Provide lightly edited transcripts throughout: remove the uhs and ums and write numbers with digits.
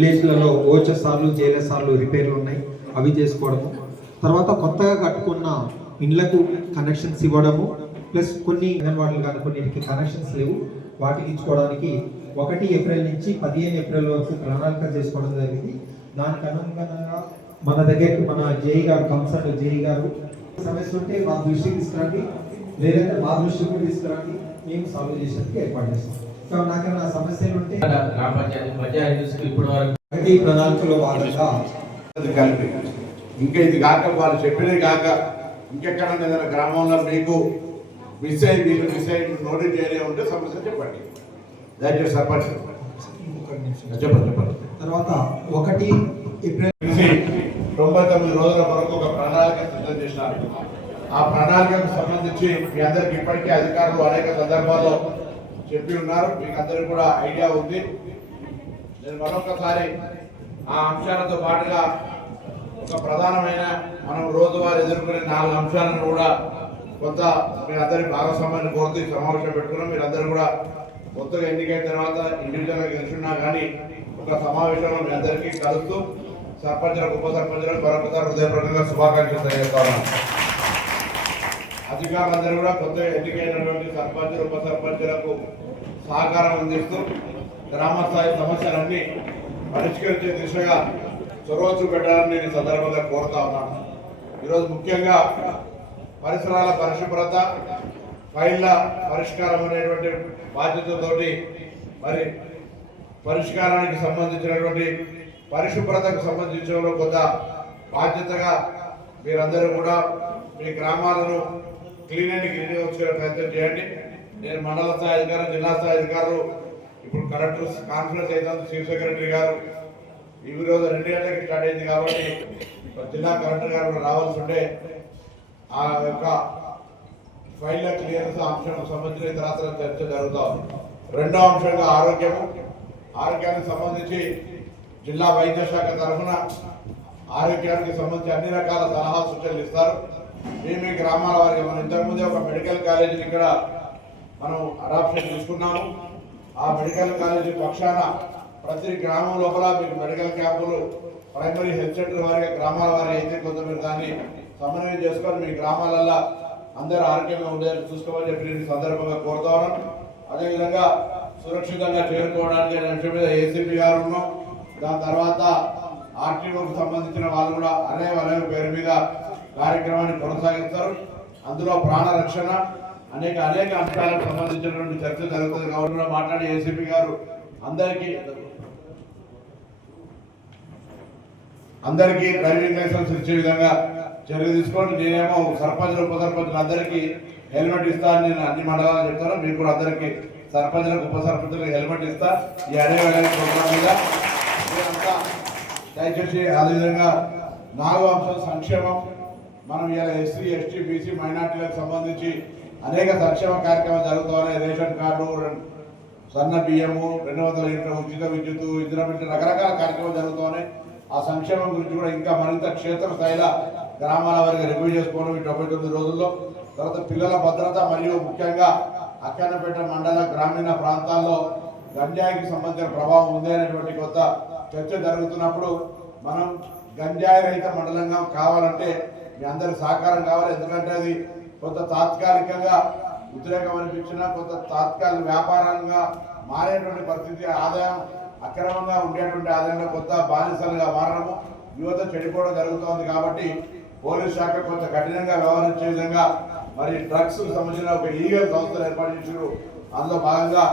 విలేజ్లలో ఓహెచ్ఎస్ఆర్లు జేఎల్ఎస్ఆర్లు రిపేర్లు ఉన్నాయి, అవి చేసుకోవడము. తర్వాత కొత్తగా కట్టుకున్న ఇండ్లకు కనెక్షన్స్ ఇవ్వడము, ప్లస్ కొన్ని అంగన్వాడీలు కానీ కొన్నిటికి కనెక్షన్స్ లేవు, వాటికి ఇచ్చుకోవడానికి 1 ఏప్రిల్ నుంచి 15 ఏప్రిల్ వరకు ప్రణాళిక చేసుకోవడం జరిగింది. దానికి అనుగుణంగా మన దగ్గరికి మన జేఈ గారు, కన్సర్న్ జేఈ గారు సమస్య ఉంటే మా దృష్టికి తీసుకురండి, లేదంటే మా దృష్టికి తీసుకురండి, మేము సాల్వ్ చేసేందుకు ఏర్పాటు చేస్తాం. నాకేమైనా సమస్యలు ఉంటే ప్రతి ప్రణాళికలో భాగంగా కలిపి ఇంకా ఇది కాక వాళ్ళు చెప్పినవి కాక ఇంకెక్కడ ఏదైనా గ్రామంలో మీకు మిస్ అయ్యి నోటీస్ చేయలే ఉంటే సమస్య చెప్పండి, దయచేసి సర్పంచ్ చెప్పండి. తర్వాత 1 ఏప్రిల్ 99 రోజుల వరకు ఒక ప్రణాళిక సిద్ధం చేసినారు. ఆ ప్రణాళికకు సంబంధించి మీ అందరికి ఇప్పటికే అధికారులు అనేక సందర్భాల్లో చెప్పి ఉన్నారు, మీకు అందరికి కూడా ఐడియా ఉంది. నేను మరొకసారి ఆ అంశాలతో పాటుగా ఒక ప్రధానమైన మనం రోజువారీ ఎదుర్కొనే 4 అంశాలను కూడా కొంత మీరందరి భాగస్వామ్యాన్ని కోరుతూ సమావేశం పెట్టుకున్నాం. మీరందరూ కూడా కొత్తగా ఎన్నికైన తర్వాత ఇండివిజువల్గా గెలిచినా కానీ ఒక సమావేశంలో మీ అందరికీ కలుస్తూ సర్పంచులకు ఉప సర్పంచులకు మరొకసారి హృదయపూర్వకంగా శుభాకాంక్షలు తెలియజేస్తా ఉన్నాను. అధికారులందరూ కూడా కొత్తగా ఎన్నికైనటువంటి సర్పంచులు ఉప సర్పంచులకు సహకారం అందిస్తూ గ్రామ స్థాయి సమస్యలన్నీ పరిష్కరించే దిశగా చొరవ చూపెట్టాలని నేను సందర్భంగా కోరుతా ఉన్నాను. ఈరోజు ముఖ్యంగా పరిసరాల పరిశుభ్రత, ఫైళ్ల పరిష్కారం అనేటువంటి బాధ్యతతోటి మరి పరిష్కారానికి సంబంధించినటువంటి పరిశుభ్రతకు సంబంధించిన కొంత బాధ్యతగా మీరందరూ కూడా మీ గ్రామాలను క్లీన్ అండ్ గ్రీన్గా వచ్చే ప్రయత్నం చేయండి. నేను మండల స్థాయి అధికారులు, జిల్లా స్థాయి అధికారులు, ఇప్పుడు కలెక్టర్ కాన్ఫరెన్స్ అయితే చీఫ్ సెక్రటరీ గారు ఈ రోజు 2 గంటలకి స్టార్ట్ అయింది కాబట్టి జిల్లా కలెక్టర్ గారు కూడా రావాల్సి ఉంటే ఆ యొక్క ఫైళ్ల క్లియరెన్స్ అంశం సంబంధించిన ఇతరత్ర చర్చ జరుగుతూ ఉంది. రెండో అంశంగా ఆరోగ్యానికి సంబంధించి జిల్లా వైద్య శాఖ తరఫున ఆరోగ్యానికి సంబంధించి అన్ని రకాల సలహా సూచనలు ఇస్తారు. మీ గ్రామాల వారికి మనం ఇంతకుముందే ఒక మెడికల్ కాలేజీని ఇక్కడ మనం అడాప్షన్ తీసుకున్నాము. ఆ మెడికల్ కాలేజీ పక్షాన ప్రతి గ్రామం లోపల మీకు మెడికల్ క్యాంపులు ప్రైమరీ హెల్త్ సెంటర్ వారిగా గ్రామాల వారి అయితే కొంత మీరు దాన్ని సమన్వయం చేసుకొని మీ గ్రామాలలో అందరూ ఆరోగ్యంగా ఉండేది చూసుకోమని చెప్పి నేను సందర్భంగా కోరుతా ఉన్నాను. అదేవిధంగా సురక్షితంగా చేరుకోవడానికి అంశం మీద ఏసీపీ గారు ఉన్నాం. దాని తర్వాత ఆర్టీఓకి సంబంధించిన వాళ్ళు కూడా అనే పేరు మీద కార్యక్రమాన్ని కొనసాగిస్తారు. అందులో ప్రాణ రక్షణ అనేక అంశాలకు సంబంధించినటువంటి చర్చ జరుగుతుంది కాబట్టి మాట్లాడి ఏసీపీ గారు అందరికీ డ్రైవింగ్ లైసెన్స్ ఇచ్చే విధంగా చర్య తీసుకోండి. నేనేమో సర్పంచులు ఉప సర్పంచులు అందరికీ హెల్మెట్ ఇస్తాను, నేను అన్ని మండలాలు చెప్తాను. మీకు కూడా అందరికీ సర్పంచులకు ఉప సర్పంచులకు హెల్మెట్ ఇస్తా. ఈ ప్రోగ్రాం మీద దయచేసి అదేవిధంగా 4వ అంశం సంక్షేమం. మనం ఇలా ఎస్సీ, ఎస్టీ, బీసీ, మైనార్టీలకు సంబంధించి అనేక సంక్షేమ కార్యక్రమాలు జరుగుతున్నాయి. రేషన్ కార్డు, సన్న బియ్యము, 200 యూనిట్ల ఉచిత విద్యుత్, ఇంద్రమింటి రకరకాల కార్యక్రమాలు జరుగుతున్నాయి. ఆ సంక్షేమం గురించి కూడా ఇంకా మరింత క్షేత్రస్థాయిలో గ్రామాల వారికి రివ్యూ చేసుకోవడం ఈ 99 రోజుల్లో. తర్వాత పిల్లల భద్రత మరియు ముఖ్యంగా అక్కన్నపేట మండల గ్రామీణ ప్రాంతాల్లో గంజాయికి సంబంధించిన ప్రభావం ఉంది అనేటువంటి కొత్త చర్చ జరుగుతున్నప్పుడు మనం గంజాయి రహిత మండలంగా కావాలంటే మీ అందరి సహకారం కావాలి. ఎందుకంటే అది కొంత తాత్కాలికంగా ఉద్రేకం అనిపించినా కొంత తాత్కాలిక వ్యాపారంగా మారేటువంటి పరిస్థితి, ఆదాయం అక్రమంగా ఉండేటువంటి ఆదాయంలో కొత్త బానిసలుగా మారడము, యువత చెడిపోవడం జరుగుతోంది. కాబట్టి పోలీస్ శాఖ కొంత కఠినంగా వ్యవహరించే విధంగా మరి డ్రగ్స్ సంబంధించిన ఒక లీగల్ సంస్థలు ఏర్పాటు చేశారు. అందులో భాగంగా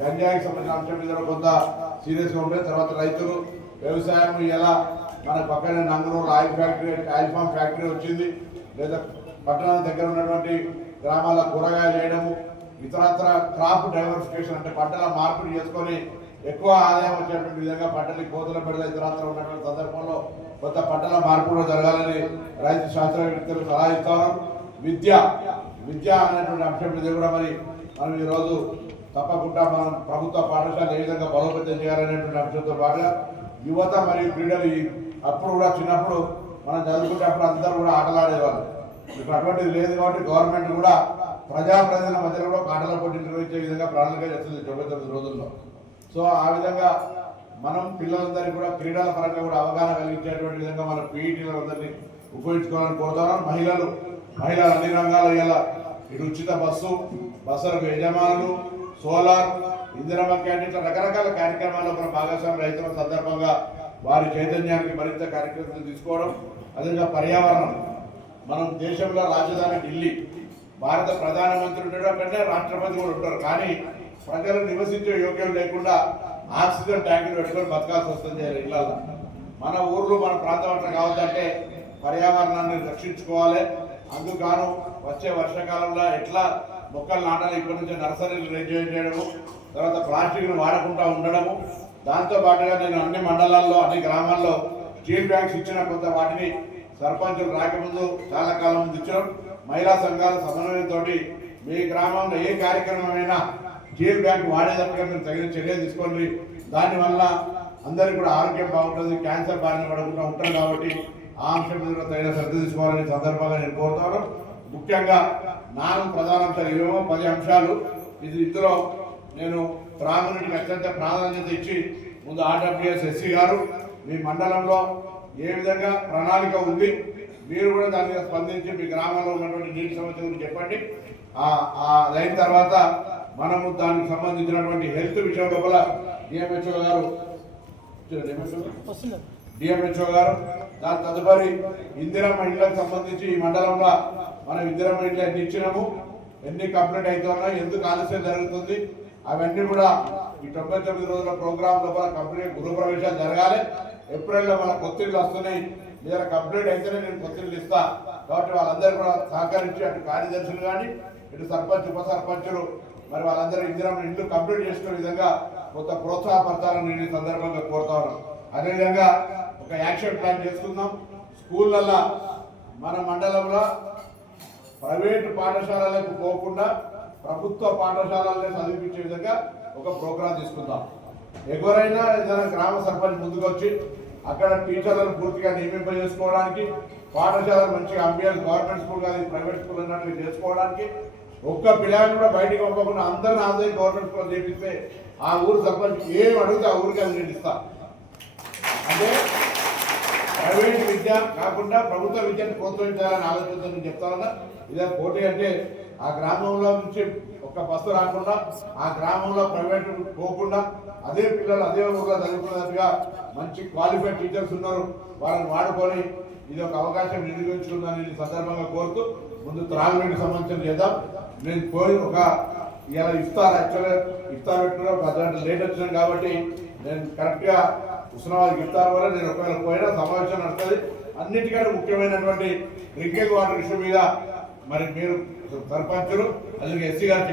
గంజాయికి సంబంధించిన అంశం మీద కొంత సీరియస్గా ఉంటుంది. తర్వాత రైతులు వ్యవసాయం ఎలా మన పక్కన నంగనూరు ఆయిల్ ఫామ్ ఫ్యాక్టరీ వచ్చింది, లేదా పట్టణాల దగ్గర ఉన్నటువంటి గ్రామాల కూరగాయలు వేయడము, ఇతరత్ర క్రాప్ డైవర్సిఫికేషన్ అంటే పంటల మార్పిడి చేసుకొని ఎక్కువ ఆదాయం వచ్చేటువంటి విధంగా పంటలు కోతలు పెడతా ఇతరత్ర ఉన్నటువంటి సందర్భంలో కొత్త పంటల మార్పులు జరగాలని రైతు శాస్త్రవేత్తలు సలహా ఇస్తారు. విద్య అనేటువంటి అంశం మీద కూడా మనం ఈరోజు తప్పకుండా మనం ప్రభుత్వ పాఠశాల ఏ విధంగా బలోపేతం చేయాలనేటువంటి అంశంతో పాటుగా యువత మరియు క్రీడలు అప్పుడు కూడా చిన్నప్పుడు మనం చదువుకునేటప్పుడు అందరూ కూడా ఆటలాడేవాళ్ళు. ఇప్పుడు అటువంటిది లేదు కాబట్టి గవర్నమెంట్ కూడా ప్రజాప్రతినిధుల మధ్యలో కూడా ఆటల పోటీ నిర్వహించే విధంగా ప్రణాళిక చేస్తుంది 99 రోజుల్లో. సో ఆ విధంగా మనం పిల్లలందరికీ కూడా క్రీడల పరంగా కూడా అవగాహన కలిగించేటువంటి విధంగా మన పీఈటీలందరినీ ఉపయోగించుకోవాలని కోరుతున్నాం. మహిళలు అన్ని రంగాల ఇలా ఇటు ఉచిత బస్సులకు యజమానులు, సోలార్, ఇందిరమ్మ క్యాంటీన్ల రకరకాల కార్యక్రమాల్లో మన భాగస్వామ్య రైతుల సందర్భంగా వారి చైతన్యానికి మరింత కార్యక్రమాలు తీసుకోవడం. అదేవిధంగా పర్యావరణం, మనం దేశంలో రాజధాని ఢిల్లీ, భారత ప్రధానమంత్రి ఉండడం కంటే రాష్ట్రపతి కూడా ఉంటారు, కానీ ప్రజలు నివసించే యోగ్యం లేకుండా ఆక్సిజన్ ట్యాంకులు పెట్టుకొని బతకాల్సి వస్తుంది ఇళ్ళల్లో. మన ఊర్లు మన ప్రాంతం అట్లా కావద్దంటే పర్యావరణాన్ని రక్షించుకోవాలి. అందుకు వచ్చే వర్షాకాలంలో ఎట్లా మొక్కలు నాటాలి, ఇప్పటి నుంచి నర్సరీలు రేంజ్ చేయడము, తర్వాత ప్లాస్టిక్ను వాడకుండా ఉండడము. దాంతో పాటుగా నేను అన్ని మండలాల్లో అన్ని గ్రామాల్లో స్టీల్ బ్యాగ్స్ ఇచ్చిన కొంత వాటిని సర్పంచులు రాకముందు చాలా కాలం ముందు ఇచ్చారు. మహిళా సంఘాల సమన్వయంతో మీ గ్రామంలో ఏ కార్యక్రమమైనా స్టీల్ బ్యాగ్ వాడేటట్టుగా మీరు తగిన చర్య తీసుకోండి. దానివల్ల అందరికీ కూడా ఆరోగ్యం బాగుంటుంది, క్యాన్సర్ బారిన పడకుండా ఉంటారు. కాబట్టి ఆ అంశం మీద తగిన శ్రద్ధ తీసుకోవాలని సందర్భంగా నేను కోరుతాను. ముఖ్యంగా 4 ప్రధాన అంశాలు, ఇవేమో 10 అంశాలు. ఇందులో నేను త్రాగునీటికి అత్యంత ప్రాధాన్యత ఇచ్చి ముందు ఆర్డబ్ల్యూఎస్ ఎస్సీ గారు మీ మండలంలో ఏ విధంగా ప్రణాళిక ఉంది, మీరు కూడా దాని మీద స్పందించి మీ గ్రామంలో ఉన్నటువంటి నీటి సమస్య గురించి చెప్పండి. అయిన తర్వాత మనము దానికి సంబంధించినటువంటి హెల్త్ విషయం లోపల డిఎంహెచ్ఓ గారు దాని తదుపరి ఇందిరమ్మ ఇండ్లకు సంబంధించి ఈ మండలంలో మనం ఇందిరమ్మ ఇండ్లు ఎన్ని ఇచ్చినాము, ఎన్ని కంప్లీట్ అవుతున్నాయి, ఎందుకు ఆలస్యం జరుగుతుంది, అవన్నీ కూడా ఈ 99 రోజుల ప్రోగ్రామ్ లోపల కంప్లీట్ గృహప్రవేశాలు జరగాలి. ఏప్రిల్లో మన కొత్తిళ్ళు వస్తున్నాయి, లేదా కంప్లీట్ అయితేనే నేను కొత్తిళ్ళు ఇస్తా. కాబట్టి వాళ్ళందరూ కూడా సహకరించి అటు కార్యదర్శులు కానీ ఇటు సర్పంచ్ ఉప సర్పంచులు మరి వాళ్ళందరూ ఇందిరమ్మ ఇండ్లు కంప్లీట్ చేసుకునే విధంగా కొంత ప్రోత్సాహపరచాలని నేను ఈ సందర్భంగా కోరుతా ఉన్నాను. అదేవిధంగా ఒక యాక్షన్ ప్లాన్ చేసుకుందాం. స్కూళ్ళల్లో మన మండలంలో ప్రైవేటు పాఠశాలలకు పోకుండా ప్రభుత్వ పాఠశాలలనే చదివించే విధంగా ఒక ప్రోగ్రాం తీసుకుందాం. ఎవరైనా ఏదైనా గ్రామ సర్పంచ్ ముందుకు వచ్చి అక్కడ టీచర్లను పూర్తిగా నియమింపజేసుకోవడానికి, పాఠశాలలు మంచిగా అంబియన్స్ గవర్నమెంట్ స్కూల్ కాదు ప్రైవేట్ స్కూల్ అన్నట్లు చేసుకోవడానికి, ఒక్క పిల్లలు కూడా బయటికి పంపకుండా అందరిని ఆదాయం గవర్నమెంట్ స్కూల్ చేపిస్తే ఆ ఊరు సర్పంచ్ ఏం అడిగితే ఆ ఊరికి అది నేను ఇస్తా. అంటే ప్రైవేట్ విద్య కాకుండా ప్రభుత్వ విద్యను ప్రోత్సహించాలని ఆలోచనతో నేను చెప్తా ఉన్నా. ఇదే పోటీ అంటే ఆ గ్రామంలో నుంచి ఒక్క బస్సు రాకుండా, ఆ గ్రామంలో ప్రైవేట్ పోకుండా అదే పిల్లలు అదే ఊళ్ళో చదువుకున్నట్టుగా మంచి క్వాలిఫైడ్ టీచర్స్ ఉన్నారు, వాళ్ళని వాడుకొని ఇది ఒక అవకాశం వినియోగించుకుందని ఈ సందర్భంగా కోరుతూ ముందు త్రాగునీటికి సంబంధించిన చేద్దాం. నేను పోయి ఇలా ఇఫ్తార్ యాక్చువల్గా ఇఫ్తార్ పెట్టుకున్నా ఒక అర్ధగంట లేట్ వచ్చినాను కాబట్టి నేను కరెక్ట్గా ఉస్మానాబాద్ ఇఫ్తార్ వల్ల నేను ఒకవేళ పోయినా సమావేశం నడుస్తుంది. అన్నిటికంటే ముఖ్యమైనటువంటి డ్రింకింగ్ వాటర్ ఇష్యూ మీద మరి మీరు సర్పంచులు అలాగే ఎస్సీ గారు